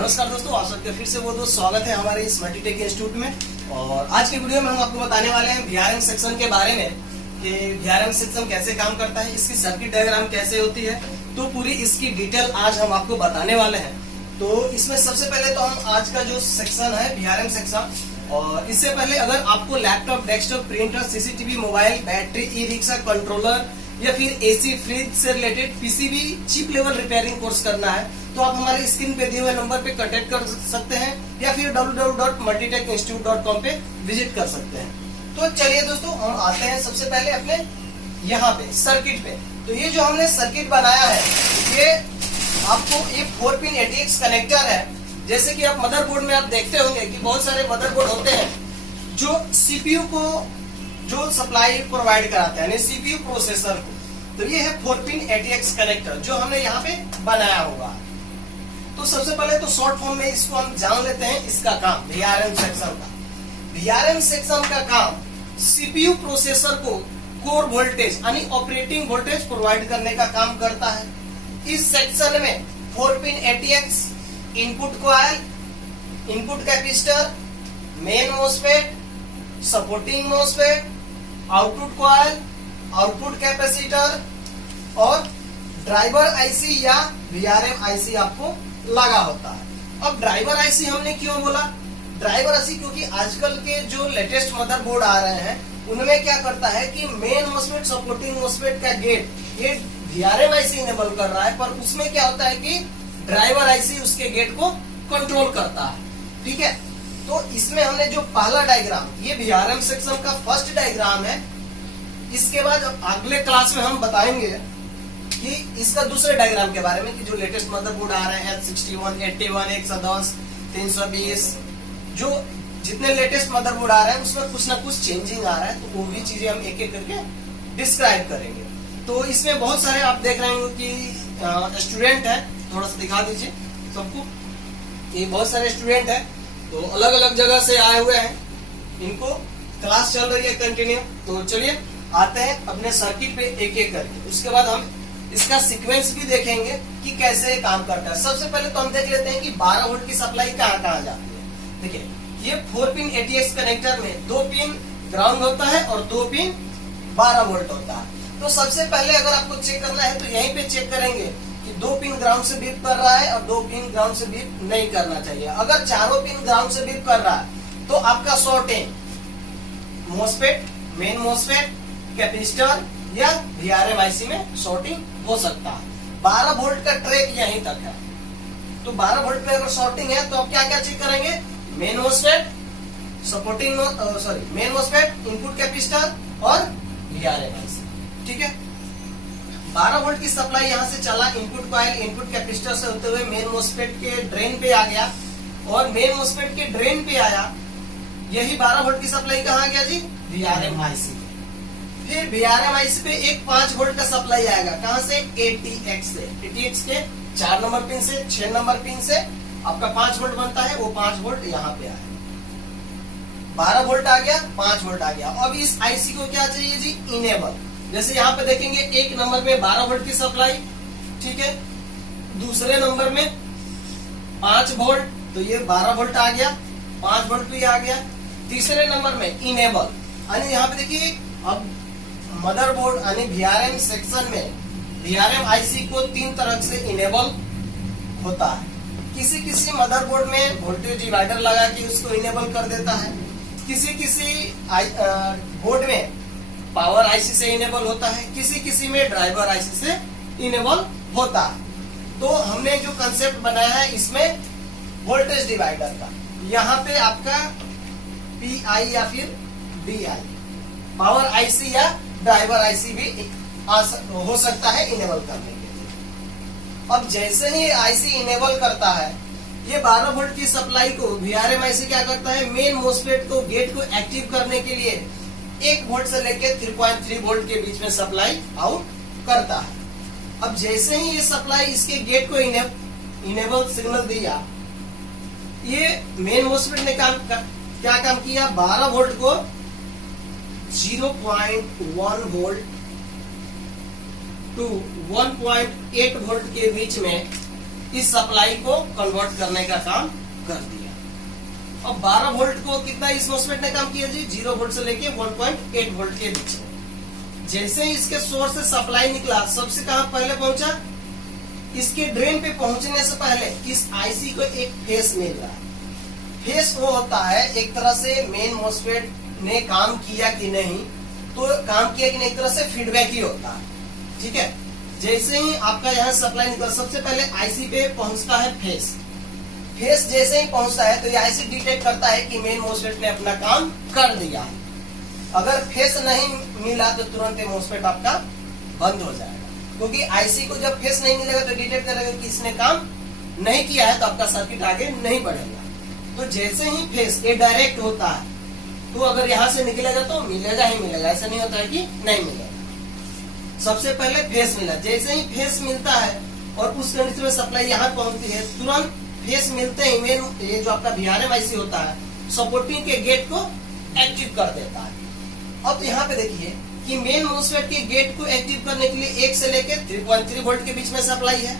नमस्कार दोस्तों, आप सबका फिर से बहुत बहुत स्वागत है हमारे इस मल्टीटेक इंस्टीट्यूट में। और आज के वीडियो में हम आपको बताने वाले हैं वीआरएम सेक्शन के बारे में कि वीआरएम सेक्शन कैसे काम करता है, इसकी सर्किट डायग्राम कैसे होती है, तो पूरी इसकी डिटेल आज हम आपको बताने वाले हैं। तो इसमें सबसे पहले तो हम आज का जो सेक्शन है वीआरएम सेक्शन, और इससे पहले अगर आपको laptop, desktop, printer, CCTV, mobile, battery, e rickshaw, controller या फिर एसी, फ्रिज से related PCB chip level repairing course करना है तो आप हमारे स्क्रीन पे दिए हुए नंबर पे कांटेक्ट कर सकते हैं या फिर www.multitecinstitute.com पे विजिट कर सकते हैं। तो चलिए दोस्तों, हम आते हैं सबसे पहले अपने यहाँ पे सर्किट पे। तो ये जो हमने सर्किट बनाया है ये आपको एक 4 पिन ATX कनेक्टर है। जैसे कि आप मदरबोर्ड में आप देखते होंगे कि बहुत सारे मदरबोर्ड होते हैं जो सीपीयू को जो सप्लाई प्रोवाइड कराते हैं, यानी सीपीयू प्रोसेसर को। तो ये है 4 पिन ATX कनेक्टर जो हमने यहाँ पे बनाया होगा। तो सबसे पहले तो शॉर्ट फॉर्म में इसको हम जान लेते हैं, इसका काम वीआरएम सेक्शन का। वीआरएम सेक्शन का काम सीपीयू प्रोसेसर को कोर वोल्टेज यानी ऑपरेटिंग वोल्टेज प्रोवाइड करने का काम करता है। इस सेक्शन में 4 pin ATX, input coil, input capacitor, main MOSFET, supporting MOSFET, output coil, output capacitor और ड्राइवर आईसी या वीआरएम आईसी आपको लगा होता है। अब ड्राइवर आईसी हमने क्यों बोला? ड्राइवर आईसी क्योंकि आजकल के जो लेटेस्ट मदरबोर्ड आ रहे हैं उनमें क्या करता है कि मेन मॉसफेट, सपोर्टिंग मॉसफेट का गेट ये वीआरएम आईसी इनेबल कर रहा है, पर उसमें क्या होता है कि ड्राइवर आईसी उसके गेट को कंट्रोल करता है। ठीक है, तो इसमें हमने जो पहला डायग्राम, ये वीआरएम सेक्शन का फर्स्ट डायग्राम है। इसके बाद अगले क्लास में हम बताएंगे कि इसका दूसरे डायग्राम के बारे में कि जो लेटेस्ट मदरबोर्ड आ रहे हैं H61, 81, 110, 320, जो जितने लेटेस्ट मदरबोर्ड आ रहे हैं उसमें कुछ ना कुछ चेंजिंग आ रहा है, तो वो भी चीजें हम एक एक करके डिस्क्राइब करेंगे। तो इसमें बहुत सारे आप देख रहे हैं कि स्टूडेंट है, थोड़ा सा दिखा दीजिए सबको। ये बहुत सारे स्टूडेंट है, तो अलग अलग जगह से आए हुए हैं, इनको क्लास चल रही है कंटिन्यू। तो चलिए आते हैं अपने सर्किट पे एक एक करके, उसके बाद हम इसका सीक्वेंस भी देखेंगे कि कैसे काम करता है। सबसे पहले तो हम देख लेते हैं कि 12 वोल्ट की सप्लाई कहाँ कहाँ जाती है। देखिए, ये 4 पिन ATX कनेक्टर में 2 पिन ग्राउंड होता है और 2 पिन 12 वोल्ट होता है। तो सबसे पहले अगर आपको चेक करना है तो यहीं पे चेक करेंगे कि 2 पिन ग्राउंड से बीप कर रहा है और 2 पिन ग्राउंड से बीप नहीं करना चाहिए। अगर चारों पिन ग्राउंड से बीप कर रहा है तो आपका shorting MOSFET, main MOSFET, capacitor या वीआरएम आईसी में शॉर्टिंग हो सकता है। 12 वोल्ट का ट्रैक यहीं तक है, तो 12 वोल्ट पे अगर शॉर्टिंग है तो आप क्या क्या चेक करेंगे? Main MOSFET, supporting main MOSFET, input capacitor और वीआरएम आईसी। ठीक है, 12 वोल्ट की सप्लाई यहाँ से चला, इनपुट कॉइल, इनपुट कैपेसिटर से होते हुए मेन मॉसफेट के ड्रेन पे आ गया और मेन मॉसफेट के ड्रेन पे आया। यही 12 वोल्ट की सप्लाई कहाँ गया जी? VRM IC. फिर वीआरएम आईसी पे एक 5 वोल्ट का सप्लाई आएगा, कहां से? ATX से। ATX के 4 नंबर पिन से, 6 नंबर पिन से आपका 5 वोल्ट बनता है, वो 5 वोल्ट यहाँ पे आया। 12 वोल्ट आ गया, 5 वोल्ट आ गया। अब इस आईसी को क्या चाहिए जी? इनेबल। जैसे यहाँ पे देखेंगे एक नंबर में 12 वोल्ट की सप्लाई, ठीक है, दूसरे नंबर में 5 वोल्ट, तो ये 12 वोल्ट आ गया, 5 वोल्ट भी आ गया। तीसरे नंबर में इनेबल, यानी यहाँ पे देखिए अब मदरबोर्ड यानी वीआरएम सेक्शन में वीआरएम आईसी को 3 तरह से इनेबल होता है। किसी किसी मदरबोर्ड में वोल्टेज डिवाइडर लगा के उसको इनेबल कर देता है, किसी किसी बोर्ड में पावर आईसी से इनेबल होता है, किसी किसी में ड्राइवर आईसी से इनेबल होता है। तो हमने जो कंसेप्ट बनाया है इसमें वोल्टेज डिवाइडर का, यहाँ पे आपका PI या फिर DI, पावर आईसी या ड्राइवर आईसी भी हो सकता है इनेबल करने के लिए। अब जैसे ही आईसी इनेबल करता है, ये 12 वोल्ट की सप्लाई को वीआरएम आईसी क्या करता है? मेन मॉसफेट को, गेट को एक्टिव करने के लिए 1 वोल्ट से लेकर 3.3 वोल्ट के बीच में सप्लाई आउट करता है। अब जैसे ही ये सप्लाई इसके गेट को इनेबल सिग्नल दिया, ये मेन मॉसफेट ने क्या काम किया? 12 वोल्ट को 0.1 वोल्ट टू 1.8 वोल्ट के बीच में इस सप्लाई को कन्वर्ट करने का काम कर दिया। अब 12 वोल्ट को कितना इस मॉस्फेट ने काम किया जी, 0 वोल्ट से लेके 1.8 वोल्ट के बीच में। जैसे ही इसके सोर्स से सप्लाई निकला, सबसे कहां पहले पहुंचा, इसके ड्रेन पे पहुंचने से पहले इस आईसी को एक फेस मिल रहा है। फेस वो होता है एक तरह से मेन मॉस्फेट ने काम किया कि नहीं, तो काम किया कि नहीं, एक तरह से फीडबैक ही होता है। ठीक है, जैसे ही आपका यहाँ सप्लाई निकला, सबसे पहले आईसी पे पहुंचता है फेस। फेस जैसे ही पहुंचता है तो ये आईसी डिटेक्ट करता है कि मेन मॉस्फेट ने अपना काम कर दिया है। अगर फेस नहीं मिला तो तुरंत मॉस्फेट आपका बंद हो जाएगा, क्योंकि आईसी को जब फेस नहीं मिलेगा तो डिटेक्ट करेगा कि इसने काम नहीं किया है, तो आपका सर्किट आगे नहीं बढ़ेगा। तो जैसे ही फेस ये डायरेक्ट होता है, तो अगर यहाँ से निकलेगा तो मिलेगा ही मिलेगा, ऐसा नहीं होता है कि नहीं मिलेगा। सबसे पहले फेस मिला, जैसे ही फेस मिलता है और उस कंडीशन में सप्लाई यहाँ पहुंचती है, तुरंत फेस मिलते ही मेन ये जो आपका VRM IC होता है, सपोर्टिंग के गेट को एक्टिव कर देता है। अब यहाँ पे देखिए कि मेन मॉस्फेट के गेट को एक्टिव करने के लिए 1 से लेकर 3.3 वोल्ट के बीच में सप्लाई है।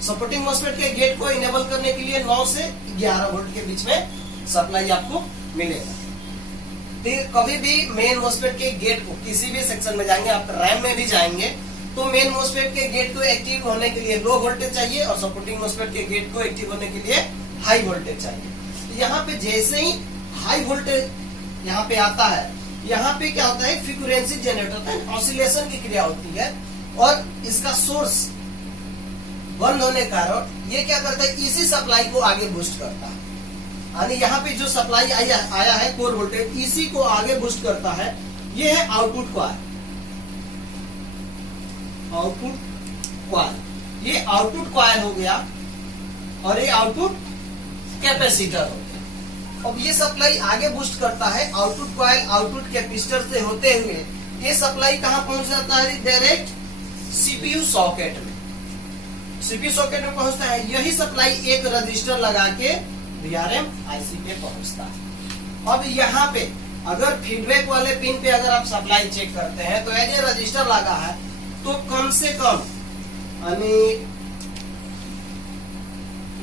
सपोर्टिंग मॉस्फेट के गेट को इनेबल करने के लिए 9 से 11 वोल्ट के बीच में सप्लाई आपको मिलेगा। कभी भी मेन मॉस्फेट के गेट को किसी भी सेक्शन में जाएंगे, आप रैम में भी जाएंगे, तो मेन मॉस्फेट के गेट को एक्टिव होने के लिए लो वोल्टेज चाहिए और सपोर्टिंग मॉस्फेट के गेट को एक्टिव होने के लिए हाई वोल्टेज चाहिए। तो यहाँ पे जैसे ही हाई वोल्टेज यहाँ पे आता है, यहाँ पे क्या होता है, फ्रीक्वेंसी जनरेट होता है, ऑसिलेशन की क्रिया होती है और इसका सोर्स बंद होने के कारण ये क्या करता है, इसी सप्लाई को आगे बूस्ट करता है। यानी यहाँ पे जो सप्लाई आया है कोर वोल्टेज, इसी को आगे बूस्ट करता है। ये है आउटपुट कॉइल। ये आउटपुट कॉइल हो गया और ये आउटपुट कैपेसिटर हो गया। अब ये सप्लाई आगे बूस्ट करता है, आउटपुट कॉइल आउटपुट कैपेसिटर से होते हुए ये सप्लाई कहां पहुंच जाता है, डायरेक्ट सीपीयू सॉकेट में। सीपीयू सॉकेट में पहुंचता है, यही सप्लाई एक रजिस्टर लगा के VRM IC पे पहुंचता है। अब यहाँ पे अगर फीडबैक वाले पिन पे अगर आप सप्लाई चेक करते हैं तो एज ए रजिस्टर लगा है, तो कम से कम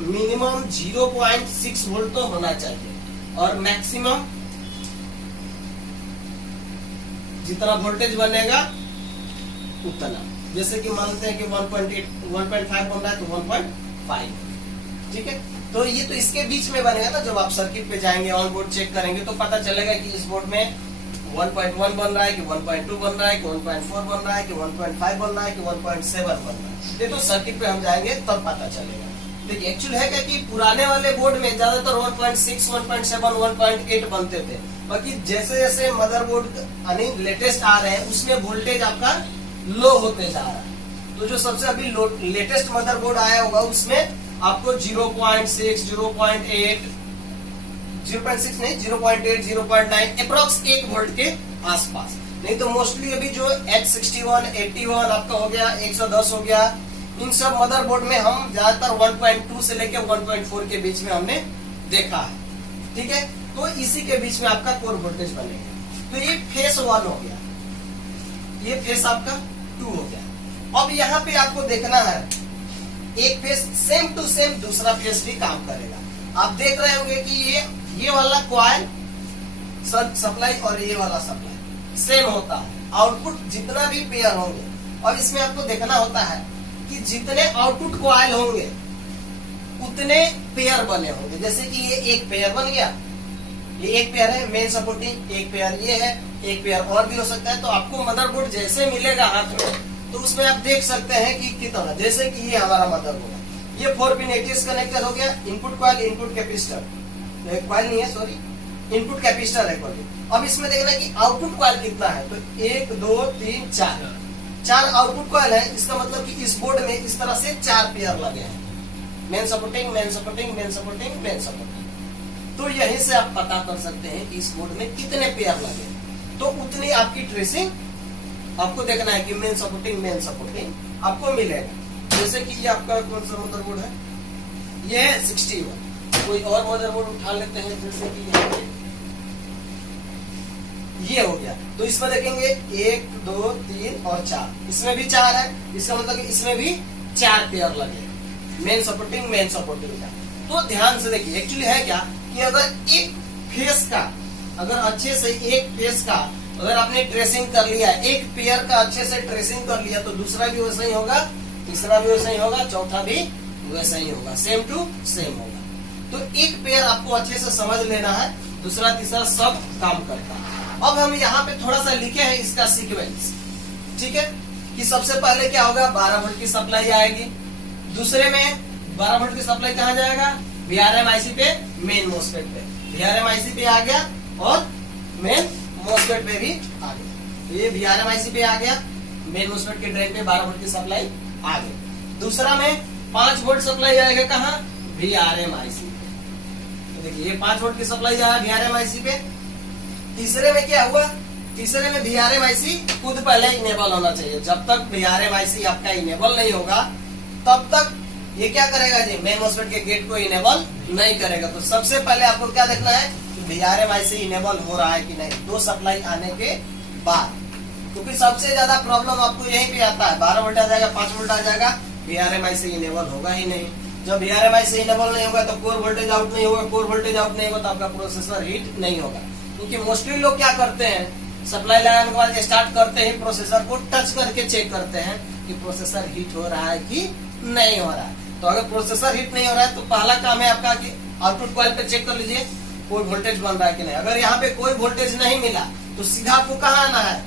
मिनिमम 0.6 वोल्ट तो होना चाहिए और मैक्सिमम जितना वोल्टेज बनेगा उतना। जैसे कि मानते हैं कि 1.8 1.5 बन रहा है तो 1.5, ठीक है। तो ये तो इसके बीच में बनेगा ना, जब आप सर्किट पे जाएंगे ऑन बोर्ड चेक करेंगे तो पता चलेगा कि इस बोर्ड में 1.1 बन रहा है कि 1.2 बन रहा है कि 1.4 बन रहा है कि 1.5 बन रहा है कि 1.7 बन रहा है। ये तो सर्किट पे हम जाएंगे तब पता चलेगा। देखिए एक्चुअल है क्या कि पुराने वाले बोर्ड में ज्यादातर 1.6, 1.7, 1.8 बनते थे, बाकी जैसे जैसे मदरबोर्ड यानी लेटेस्ट आ रहे हैं उसमें वोल्टेज आपका लो होते जा रहा है। तो जो सबसे अभी लेटेस्ट मदरबोर्ड आया होगा उसमें आपको 0.6, 0.8, 0.6 नहीं 0.8, 0.9 अप्रोक्स 1 वोल्ट के आसपास। नहीं तो मोस्टली अभी जो H61, 81 आपका हो गया, 110 हो गया, इन सब मदरबोर्ड में हम ज्यादातर 1.2 से लेकर 1.4 के बीच में हमने देखा है, ठीक है। तो इसी के बीच में आपका कोर वोल्टेज बनेगा। तो ये फेस 1 हो गया, ये फेस आपका 2 हो गया। अब यहाँ पे आपको देखना है एक फेस सेम टू सेम दूसरा फेस भी काम करेगा। आप देख रहे होंगे कि ये वाला कॉइल सप्लाई और ये वाला सप्लाई सेम होता है। आउटपुट जितना भी पेयर होंगे, और इसमें आपको देखना होता है कि जितने आउटपुट कॉइल होंगे उतने पेयर बने होंगे। जैसे कि ये एक पेयर बन गया, ये एक पेयर है मेन सपोर्टिंग, एक पेयर ये है, एक पेयर और भी हो सकता है। तो आपको मदरबोर्ड जैसे मिलेगा हाथ में तो उसमें आप देख सकते हैं कि कितना, जैसे कि ये हमारा मदरबोर्ड है, ये 4 पिन ATS कनेक्टर हो गया, input coil, input capacitor, coil नहीं है सॉरी, इनपुट कैपेसिटर है कॉइल। अब इसमें देखना है कि आउटपुट कॉइल कितना है, तो 1 2 3 4 आउटपुट कॉइल है। इसका मतलब कि इस बोर्ड में इस तरह से 4 पेयर लगे हैं, main supporting, main supporting, main supporting, main supporting. तो यहीं से आप पता कर सकते हैं कि इस बोर्ड में कितने पेयर लगे, तो उतनी आपकी ट्रेसिंग आपको देखना है कि मेन सपोर्टिंग आपको मिलेगा। जैसे कि ये आपका कौन सा मदरबोर्ड है, ये है 61। कोई और मदरबोर्ड उठा लेते हैं, जैसे कि ये हो गया। तो इसमें देखेंगे 1 2 3 और 4, इसमें भी 4 है, इसका मतलब कि इसमें भी 4 पेयर लगे मेन सपोर्टिंग का। तो ध्यान से देखिए, एक्चुअली है क्या कि अगर एक फेस का, अगर अच्छे से एक फेस का अगर आपने ट्रेसिंग कर लिया, एक पेयर का अच्छे से ट्रेसिंग कर लिया, तो दूसरा भी वैसा ही होगा, तीसरा भी वैसा ही होगा, चौथा भी वैसा ही होगा, सेम टू सेम होगा। तो एक पेयर आपको अच्छे से समझ लेना है, दूसरा तीसरा सब काम करता है। अब हम यहाँ पे थोड़ा सा लिखे हैं इसका सीक्वेंस, ठीक है, कि सबसे पहले क्या होगा, 12 वोल्ट की सप्लाई आएगी, दूसरे में 12 वोल्ट की सप्लाई कहाँ जाएगा, VRM IC पे, मेन मोस्फेट पे, VRM IC पे आ गया और मेन मोस्फेट पे भी आ गया। ये VRM IC पे आ गया, मेन मोस्फेट के ड्रेन पे 12 वोल्ट की सप्लाई आ गई। दूसरा में 5 वोल्ट सप्लाई आएगा कहाँ, VRM IC पे। तो देखिए ये 5 वोल्ट की सप्लाई आया VRM IC पे। तीसरे में क्या हुआ, तीसरे में VRM IC खुद पहले इनेबल होना चाहिए। जब तक VRM IC आपका इनेबल नहीं होगा तब तक ये क्या करेगा जी, मेन मोस्फेट के गेट को इनेबल नहीं करेगा। तो सबसे पहले आपको क्या देखना है कि VRM IC इनेबल हो रहा है कि नहीं, 2 सप्लाई आने के बाद, क्योंकि सबसे ज्यादा प्रॉब्लम आपको यहीं पे आता है। 12 वोल्ट आ जाएगा, 5 वोल्ट आ जाएगा, VRM IC इनेबल होगा ही नहीं। जब VRM IC इनेबल नहीं होगा तो कोर वोल्टेज आउट नहीं होगा, कोर वोल्टेज आउट नहीं होगा तो आपका प्रोसेसर हीट नहीं होगा। क्योंकि मोस्टली लोग क्या करते हैं, सप्लाई लगाने के बाद स्टार्ट करते ही प्रोसेसर को टच करके चेक करते हैं कि प्रोसेसर हीट हो रहा है कि नहीं हो रहा है। तो अगर प्रोसेसर हीट नहीं हो रहा है तो पहला काम है आपका कि आउटपुट कॉइल पे चेक कर लीजिए कोई वोल्टेज बन रहा है कि नहीं। अगर यहाँ पे कोई वोल्टेज नहीं मिला तो सीधा आपको कहाँ आना है,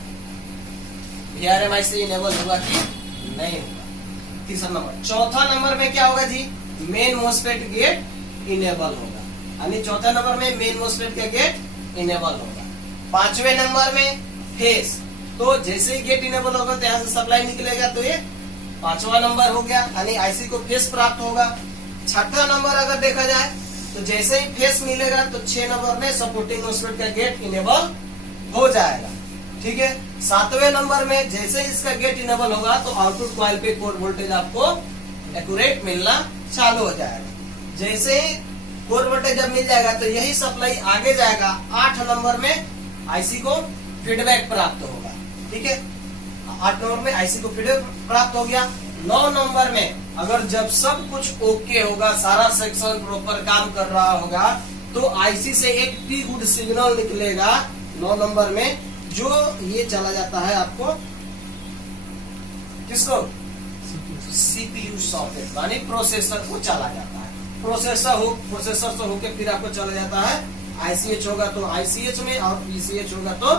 VRM IC इनेबल होगा कि नहीं होगा। तीसरा नंबर। चौथा नंबर में क्या होगा जी, मेन मोस्फेट गेट इनेबल होगा, यानी चौथा नंबर में मेन मोस्फेट का गेट इनेबल होगा। 5वें नंबर में फेस, तो जैसे ही गेट इनेबल होगा तो यहाँ से सप्लाई निकलेगा, तो ये 5वां नंबर हो गया, यानी IC को फेस प्राप्त होगा। 6ठा नंबर अगर देखा जाए तो जैसे ही फेस मिलेगा तो 6 नंबर में सपोर्टिंग मोस्फेट का गेट इनेबल हो जाएगा, ठीक है। 7वें नंबर में जैसे ही इसका गेट इनेबल होगा तो आउटपुट कॉइल पे कोर वोल्टेज आपको एक्यूरेट मिलना चालू हो जाएगा। जैसे ही कोर वोल्टेज जब मिल जाएगा तो यही सप्लाई आगे जाएगा। 8 नंबर में IC को फीडबैक प्राप्त होगा, ठीक है। 8 नंबर में IC को फीडबैक प्राप्त हो गया। 9 नंबर में अगर जब सब कुछ ओके होगा, सारा सेक्शन प्रॉपर काम कर रहा होगा, तो IC से एक टी गुड सिग्नल निकलेगा 9 नंबर में, जो ये चला जाता है आपको किसको, CPU सॉकेट, यानी प्रोसेसर को चला जाता है। प्रोसेसर से होके फिर आपको चला जाता है ICH होगा तो ICH में, और PCH होगा तो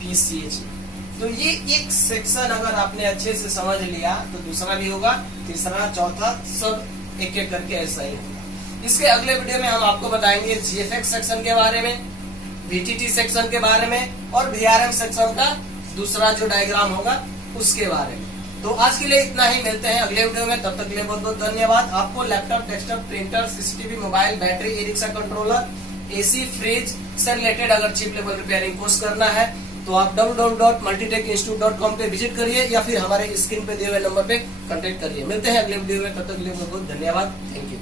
PCH में। तो ये एक सेक्शन अगर आपने अच्छे से समझ लिया तो दूसरा भी होगा, तीसरा चौथा सब एक एक करके ऐसा ही होगा। इसके अगले वीडियो में हम आपको बताएंगे GFX सेक्शन के बारे में, VTT सेक्शन के बारे में, और VRM सेक्शन का दूसरा जो डायग्राम होगा उसके बारे में। तो आज के लिए इतना ही, मिलते हैं अगले वीडियो में, तब तक के लिए बहुत बहुत धन्यवाद। आपको laptop, desktop, printer, CCTV, mobile, battery, e rickshaw controller, AC, fridge से रिलेटेड अगर चिप लेवल रिपेयरिंग कोर्स करना है तो आप www.multitecinstitute.com पे विजिट करिए या फिर हमारे स्क्रीन पे दिए हुए नंबर पे कांटेक्ट करिए। मिलते हैं अगले वीडियो में, तब तक के लिए बहुत बहुत धन्यवाद। Thank you.